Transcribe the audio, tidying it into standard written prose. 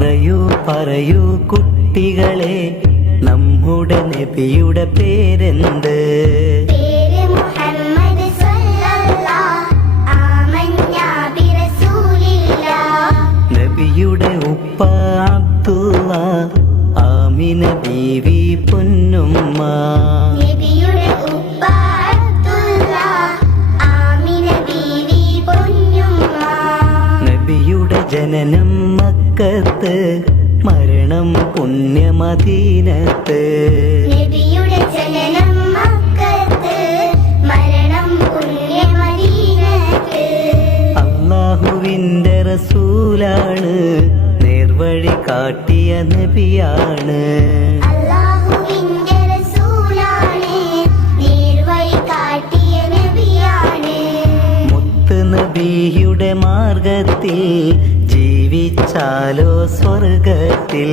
പറയൂ കുട്ടികളെ, നമ്മുടെ നബിയുടെ പേരെന്ത്? നബിയുടെ ഉപ്പ അബ്ദുള്ള, ആമിന ബീവി പൊന്നുമ്മ. നബിയുടെ ജനനം മക്കത്ത്, മരണം പുണ്യമദീനത്ത്. അല്ലാഹുവിന്റെ റസൂലാണ്, നേർവഴി കാട്ടിയ നബിയാണ്. മുത്ത് നബിയുടെ മാർഗത്തിൽ ജീവിച്ചാലോ സ്വർഗത്തിൽ.